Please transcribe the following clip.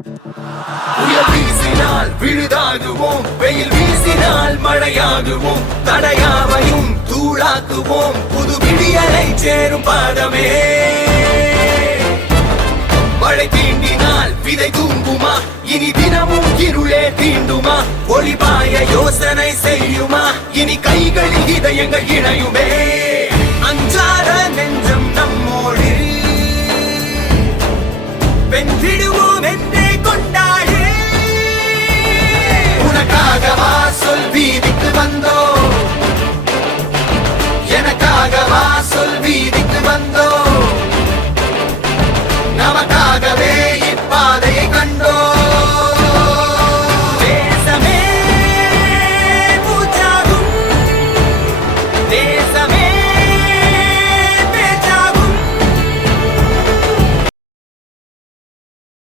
புயல் வீசினால் விழுதாகுவோம், வெயில் வீசினால் மழையாகுவோம், தடையாவையும் தூளாக்குவோம், புது விடியலை சேரும் பாதமே. மழை தீண்டினால் விதை தூங்குமா, இனி தினமும் இருளே தீண்டுமா, ஒளிபாய யோசனை செய்யுமா, இனி கைகளில் இதயங்கள் இணையுமே. அஞ்சாத நெஞ்சம் நம்மோடு வென்றிடுவோம் என்றே கொண்டாடு. உனக்காகவா சொல் வீதிக்கு வந்தோ, எனக்காகவா சொல் வீதிக்கு வந்தோ.